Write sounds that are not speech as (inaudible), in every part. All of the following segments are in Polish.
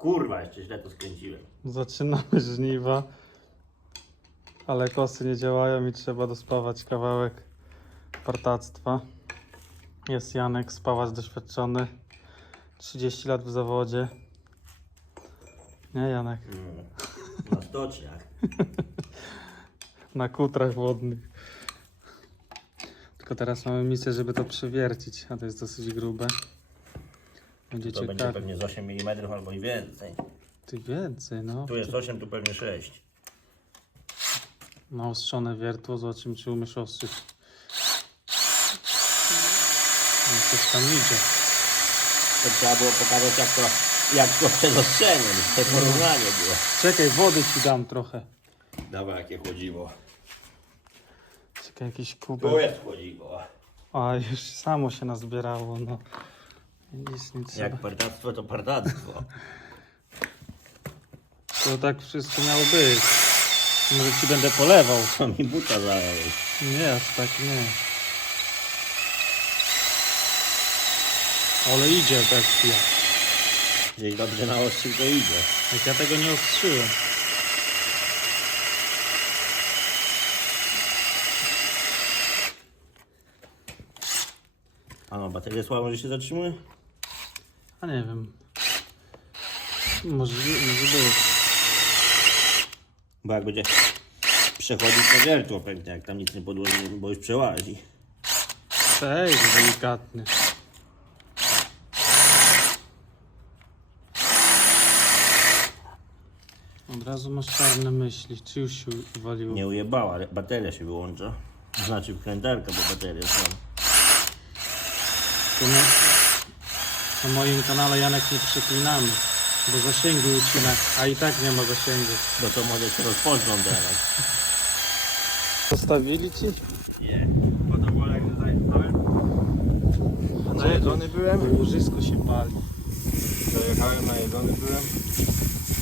Kurwa, jeszcze źle to skręciłem. Zaczynamy żniwa, ale kosy nie działają i trzeba dospawać kawałek partactwa. Jest Janek, spawacz doświadczony, 30 lat w zawodzie. Nie Janek, Mm. Na stoczniach. (laughs) na kutrach wodnych. Tylko teraz mamy misję, żeby to przewiercić, a to jest dosyć grube. Będzie To będzie ciekawe. pewnie z 8 mm albo i więcej. Ty więcej, no. Tu jest 8, tu pewnie 6. Naostrzone wiertło, zobaczymy czy umiesz ostrzyć. No, coś tam idzie. To trzeba było pokazać jak to, jak to przed ostrzeniem, żeby to porównanie było. Czekaj, wody ci dam trochę. Dawaj, jakie chłodziwo. Czekaj, jakiś Tu kubek. jest chłodziwo. A, już samo się nazbierało, no. Nic trzeba. Jak partactwo, to partactwo. To tak wszystko miało być. Może ci będę polewał. To mi buta zajął. Nie, aż tak nie. Ale idzie bestia. Gdzieś dobrze na ostrzył to idzie. Jak ja tego nie ostrzyłem. A no, bateria słabo, że się zatrzymuje? A nie wiem. Może, może być. Bo jak będzie przechodzić to wiertło pewnie, jak tam nic nie podłoży, bo już przełazi. Przejdź delikatnie. Od razu masz czarne myśli. Czy już się uwaliło? Nie ujebała, ale bateria się wyłącza. Znaczy wkrętarka, bo bateria są. To na, na moim kanale Janek nie przeklinamy, bo zasięgu ucina, a i tak nie ma zasięgu. Bo to może się rozpoczną teraz. Zostawili ci? Nie, bo to było jak zajechałem. Najedzony byłem, Łożysko się pali. dojechałem, najedzony byłem.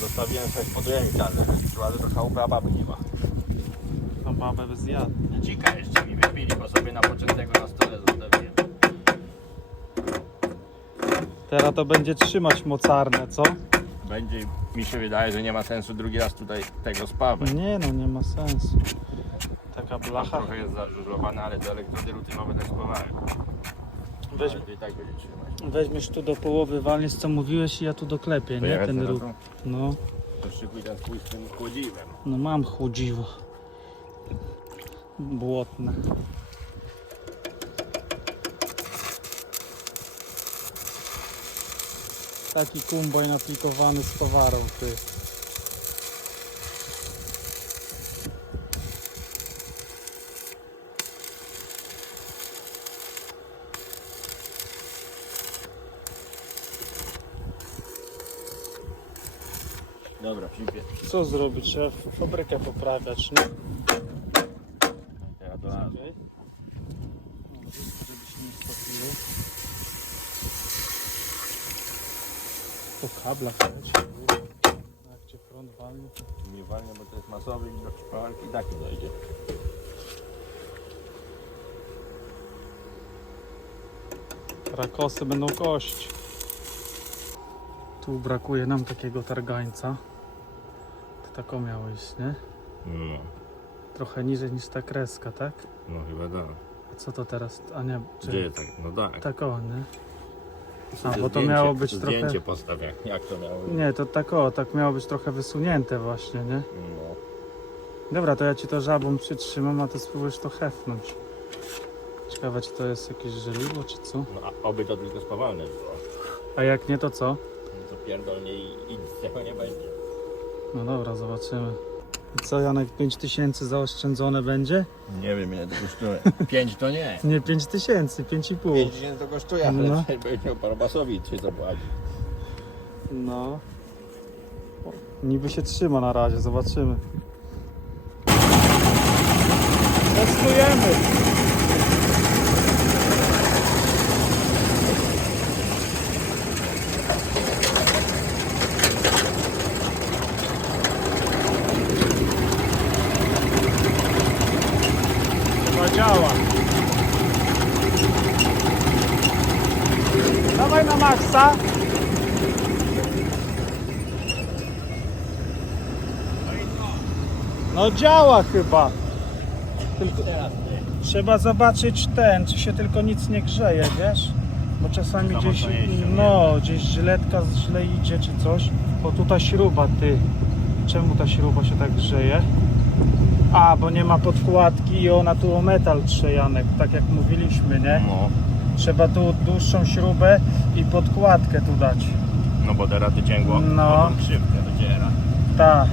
Zostawiłem sobie pod rękę, ale ale to chałupy, a baby nie ma. A babę bez jadu. Dzika jeszcze mi wypili, bo sobie na poczętego na stole zostawiłem. Teraz to będzie trzymać mocarne, co? Będzie, mi się wydaje, że nie ma sensu drugi raz tutaj tego spawać. Nie no, nie ma sensu. Taka blacha. Trochę jest zażużlowane, ale te elektrody rutynowe też spawałem. Weź, Ale to i tak będzie trzymać. weźmiesz tu do połowy, walniesz co mówiłeś i ja tu doklepię, nie? Ten to? No, To szykuj ten swój z tym chłodziwem. no mam chłodziwo. Błotne. Taki kumboj naplikowany z powarą, ty. Dobra, przyjdzie. Co zrobić? Trzeba fabrykę poprawiać, nie? Teraz do lasu. Okej. No, żeby się nie stopiło. Po kablach leci. Jak cię prąd walnie, to Nie walnie, bo to jest masowy i do przypałki i tak nie dojdzie. rakosy będą kość. Tu brakuje nam takiego targańca. To taką miałeś, nie? No, Trochę niżej niż ta kreska, tak? no chyba tak. A co to teraz? A nie, Gdzie jest tak? No tak. tak o, nie? A, bo to zdjęcie- miało być zdjęcie trochę... postaw, jak, jak to miało być. Nie, to tak o, tak miało być trochę wysunięte właśnie, nie? No. Dobra, to ja ci to żabą przytrzymam, a ty spróbujesz to hefnąć. Ciekawe, czy to jest jakieś żeliwo, czy co? no a oby to tylko spawalne było. A jak nie, to co? No to pierdolnie i, i nic z tego nie będzie. No dobra, zobaczymy. I co, Janek, 5000 zaoszczędzone będzie? Nie wiem ile to kosztuje. Pięć to nie. (laughs) Nie, 5000, 5,5. Pięć tysięcy to kosztuje, ale No. (laughs) no. będziesz miał parabasowi czy zapłacić. No. O, Niby się trzyma na razie, zobaczymy. Testujemy! psa. No działa chyba. Tylko trzeba zobaczyć ten, czy się tylko nic nie grzeje, wiesz? Bo czasami gdzieś, no, gdzieś żyletka źle idzie czy coś. Bo tu ta śruba, ty. Czemu ta śruba się tak grzeje? A, bo nie ma podkładki i ona tu o metal trze, Janek, tak jak mówiliśmy, nie? No. Trzeba tu dłuższą śrubę i podkładkę tu dać. No bo teraz ty cięgło No. o tą krzywkę wydziera. Tak.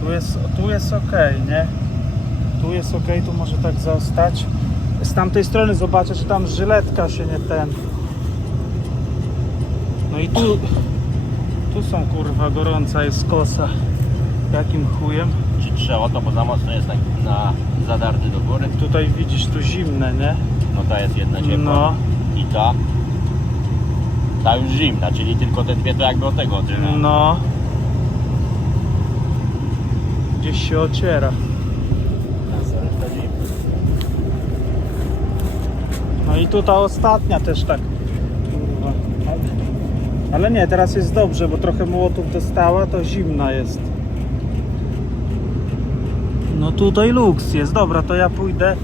Tu jest, tu jest ok, nie? Tu jest ok, tu może tak zostać. Z tamtej strony zobaczę, czy tam żyletka się nie ten. No i tu, tu są kurwa gorąca jest kosa. Jakim chujem? Czy trzeba to, bo za mocno jest na, na zadarty do góry. Tutaj widzisz, tu zimne, nie? No ta jest jedna ciepła. No. I ta. Ta już zimna, czyli tylko te dwie to jakby od tego tyle. No. Gdzieś się ociera. No i tu ta ostatnia też tak. Kurwa. Ale nie, teraz jest dobrze, bo trochę młotów dostała, to zimna jest. No tutaj luks jest. Dobra, to ja pójdę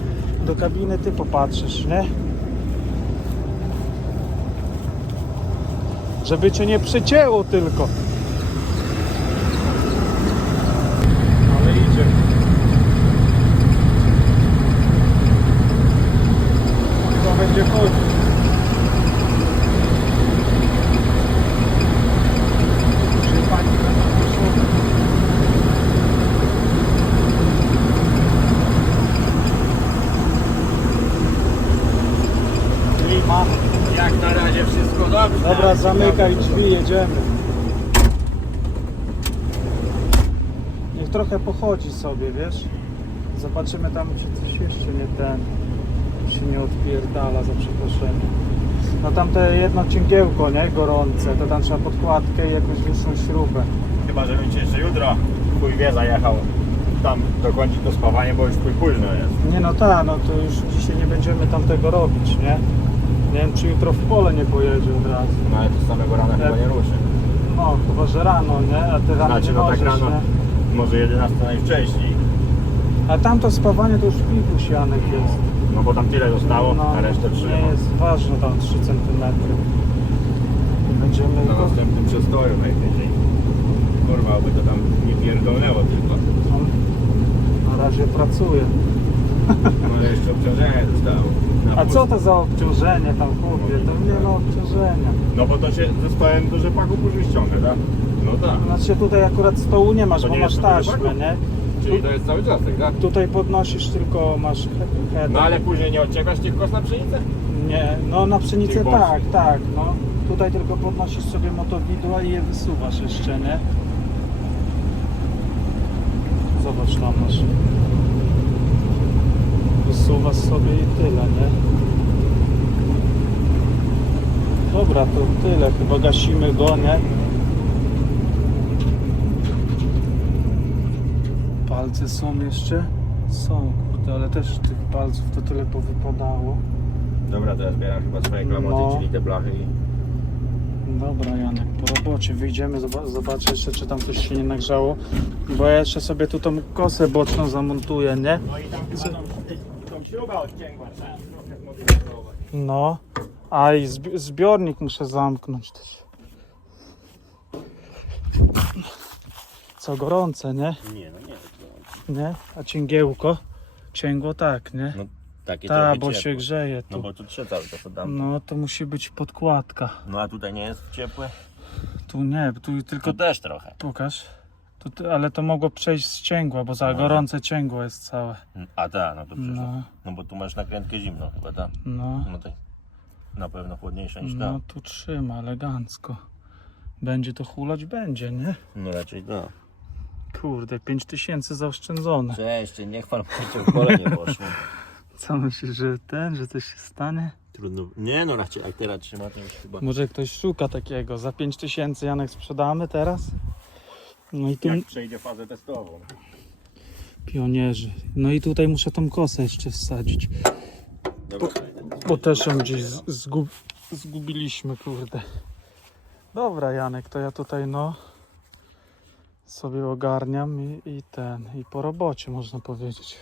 do kabiny, ty popatrzysz, nie? Żeby cię nie przycięło tylko. Ale idzie. Chyba będzie chodził. Czy pani będą posłuchać? Klima. Jak na razie wszystko dobrze. Dobra, zamykaj drzwi, jedziemy. Niech trochę pochodzi sobie, wiesz? Zobaczymy tam, czy coś jeszcze nie ten się nie odpierdala, za przeproszeniem. No tam te jedno cięgiełko, nie? Gorące, to tam trzeba podkładkę i jakąś dłuższą śrubę. Chyba, że będzie jeszcze jutro chuj wie zajechał tam dokończyć to spawanie, bo już późno jest. Nie no ta, no to już dzisiaj nie będziemy tam tego robić, nie? Nie wiem, czy jutro w pole nie pojedzie od razu. No ale to samego rana chyba nie ruszy. No, chyba, że rano, nie? A ty rano Znaczy nie no tak możesz, rano, nie? może 11 najwcześniej. A tamto spawanie to już Janek jest. No bo tam tyle zostało, No, a resztę trzyma. nie jest ważne tam 3 cm. Będziemy Na go... następnym przestoju najwyżej. Kurwa, aby to tam nie pierdolnęło tylko. On na razie pracuje. Ale jeszcze obciążenie dostało. Na A co to za obciążenie tam chłopie? To nie ma obciążenia. No bo to się zostałem do rzepaku później ściąga, tak? No tak. Znaczy tutaj akurat stołu nie masz, To bo nie masz jest taśmę, rzepaku? nie? Czyli to jest cały czas, tak? Tutaj podnosisz tylko, masz he- header. No ale później nie odciekasz tych kos na pszenicę? Nie, no na pszenicę Tych tak, tak, no. Tutaj tylko podnosisz sobie motowidła i je wysuwasz jeszcze, nie? Zobacz tam masz. Wysuwasz sobie i tyle, nie? Dobra, to tyle, chyba gasimy go, nie? Palce są jeszcze? Są, kurde, ale też tych palców to tyle powypadało. Dobra, to ja zbieram chyba swoje klamoty, No. czyli te blachy i... Dobra Janek, po robocie wyjdziemy, zoba- zobaczę jeszcze czy tam coś się nie nagrzało, bo ja jeszcze sobie tu tą kosę boczną zamontuję, nie? No i tam chyba tą, tą śrubę odcięgła, trzeba trochę zmodyfikować. No, a i zbi- zbiornik muszę zamknąć też. Co, gorące, nie? Nie, no nie. Nie? A cięgiełko? Cięgło tak, nie? No takie Ta, trochę bo ciepłe. się grzeje No tu. bo tu trze cały czas oddam. No to musi być podkładka. No a tutaj nie jest ciepłe? Tu nie, tu tylko Tu też trochę. pokaż. Ty- ale to mogło przejść z cięgła, bo za No. gorące cięgło jest całe. A tak, no to przecież. No, No bo tu masz nakrętkę zimną chyba, tak? no. No to na pewno chłodniejsza niż No ta. tu trzyma elegancko. Będzie to hulać? Będzie, nie? No raczej tak. Kurde, 5000 zaoszczędzone. Cześć, nie chwal, że w pole nie poszło. (laughs) Co myślisz, że ten, że coś się stanie? Trudno. Nie no, raczej jak teraz trzyma to już chyba. Może ktoś szuka takiego. Za 5000 Janek sprzedamy teraz? No i tu Jak przejdzie fazę testową. pionierzy. No i tutaj muszę tą kosę jeszcze wsadzić. Dobra, Bo też ją gdzieś zgub... zgubiliśmy, kurde. Dobra Janek, to ja tutaj no sobie ogarniam i, i ten, i po robocie można powiedzieć.